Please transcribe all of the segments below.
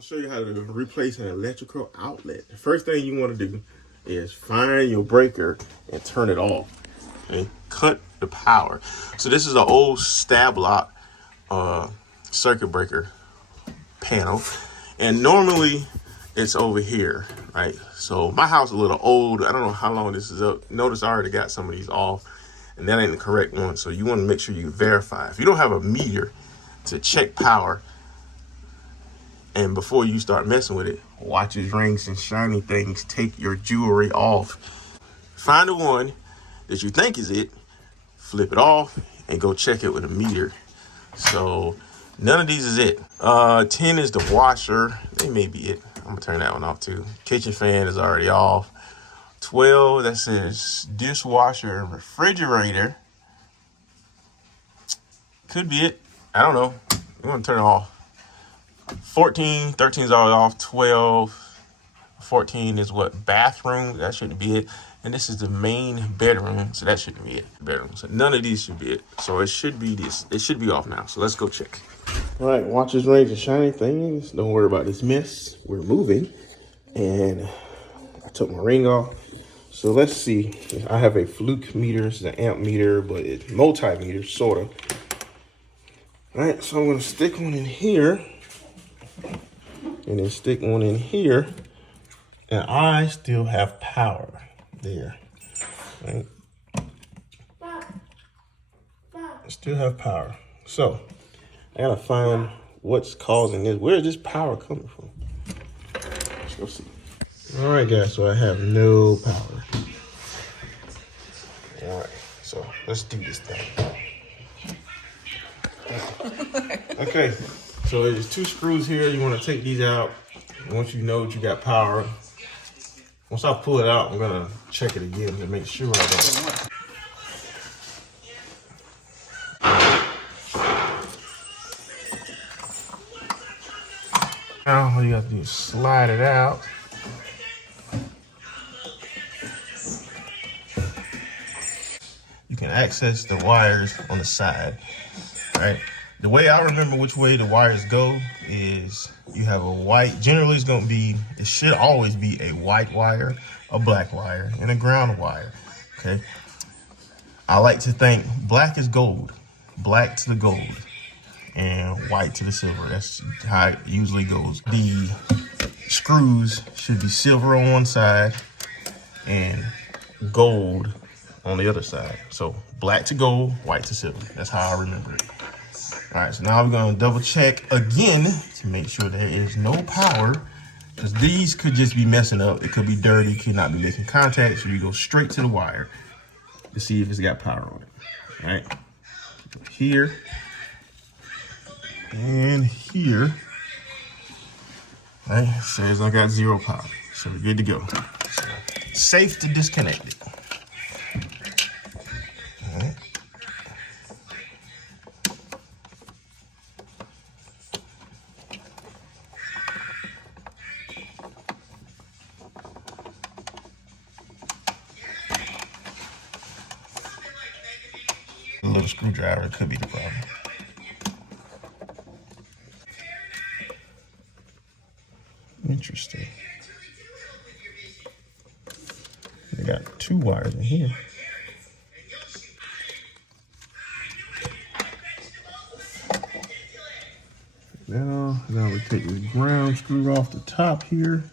I'll show you how to replace an electrical outlet. The first thing you want to do is find your breaker and turn it off. Okay, cut the power. So this is an old stab lock circuit breaker panel, and normally it's over here, right? So my house is a little old. I don't know how long this is up. Notice I already got some of these off, and that ain't the correct one. So you want to make sure you verify. If you don't have a meter to check power, and before you start messing with it, watches, rings, and shiny things, take your jewelry off. Find the one that you think is it, flip it off, and go check it with a meter. So none of these is it. 10 is the washer. They may be it. I'm gonna turn that one off too. Kitchen fan is already off. 12, that says dishwasher and refrigerator. Could be it. I don't know. You want to turn it off. 14, 13 is already off. 12, 14 is what? Bathroom. That shouldn't be it. And this is the main bedroom, so that shouldn't be it. Bedroom. So none of these should be it. So it should be this. It should be off now. So let's go check. All right, watches, rings, and shiny things. Don't worry about this mess. We're moving, and I took my ring off. So let's see. I have a fluke meter. It's an amp meter, but it's multimeter, sort of. All right, so I'm gonna stick one in here, and then stick one in here, and I still have power there. Right? I still have power. So I gotta find what's causing this. Where is this power coming from? Let's go see. All right, guys, so I have no power. All right, so let's do this thing. Okay, so there's 2 screws here. You want to take these out. Once you know that you got power, once I pull it out, I'm gonna check it again to make sure I don't. Now all you have to do is slide it out. You can access the wires on the side, right? The way I remember which way the wires go is you have a white, generally it's gonna be, it should always be a white wire, a black wire, and a ground wire, okay? I like to think black is gold, black to the gold, and white to the silver. That's how it usually goes. The screws should be silver on one side and gold on the other side. So black to gold, white to silver. That's how I remember it. All right, so now we're gonna double check again to make sure there is no power, because these could just be messing up. It could be dirty, could not be making contact. So you go straight to the wire to see if it's got power on it. All right, here and here. All right, says I got 0 power, so we're good to go. So, safe to disconnect it. All right. A little screwdriver could be the problem. Interesting. They got 2 wires in here. Now we take this ground screw off the top here.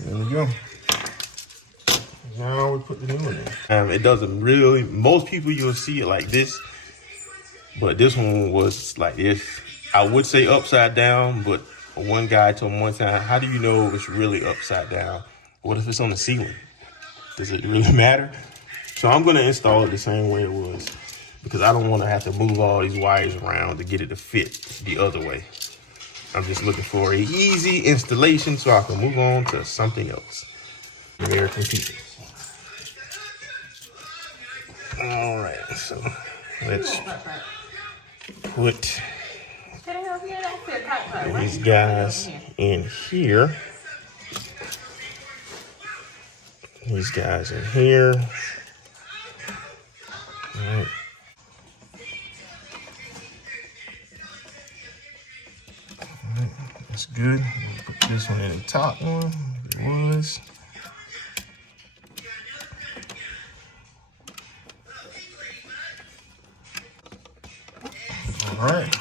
There we go. Now we put the new one in. It doesn't really, most people you'll see it like this, but this one was like this. I would say upside down, but one guy told me one time, how do you know if it's really upside down? What if it's on the ceiling? Does it really matter? So I'm gonna install it the same way it was, because I don't wanna have to move all these wires around to get it to fit the other way. I'm just looking for an easy installation so I can move on to something else. American people. All right, so let's put these guys in here. These guys in here. All right. That's good. Put this one in the top one. It was. All right.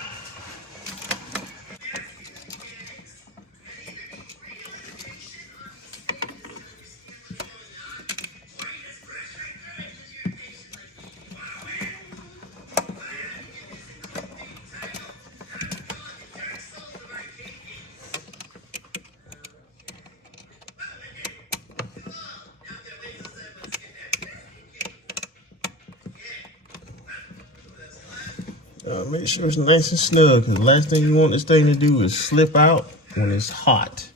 Make sure it's nice and snug, because the last thing you want this thing to do is slip out when it's hot.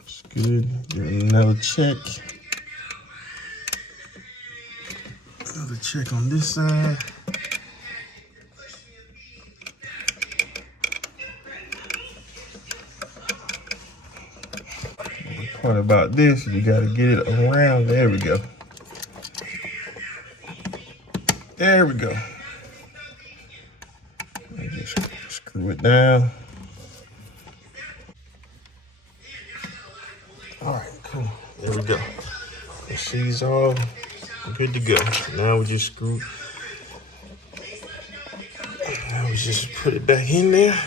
It's good. Give it another check. Another check on this side. Part about this, you got to get it around. There we go. There we go. Just screw it down. All right, cool. There we go. The she's all good to go. Now we just screw. Now we just put it back in there.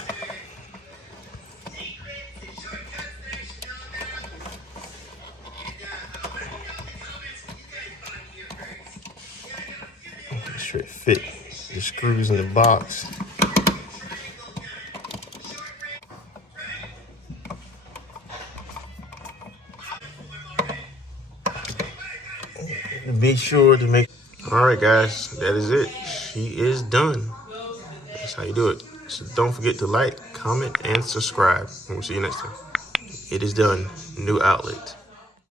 Should fit the screws in the box. Be sure to make. All right, guys, that is it. She is done. That's how you do it. So don't forget to like, comment, and subscribe. And we'll see you next time. It is done. New outlet.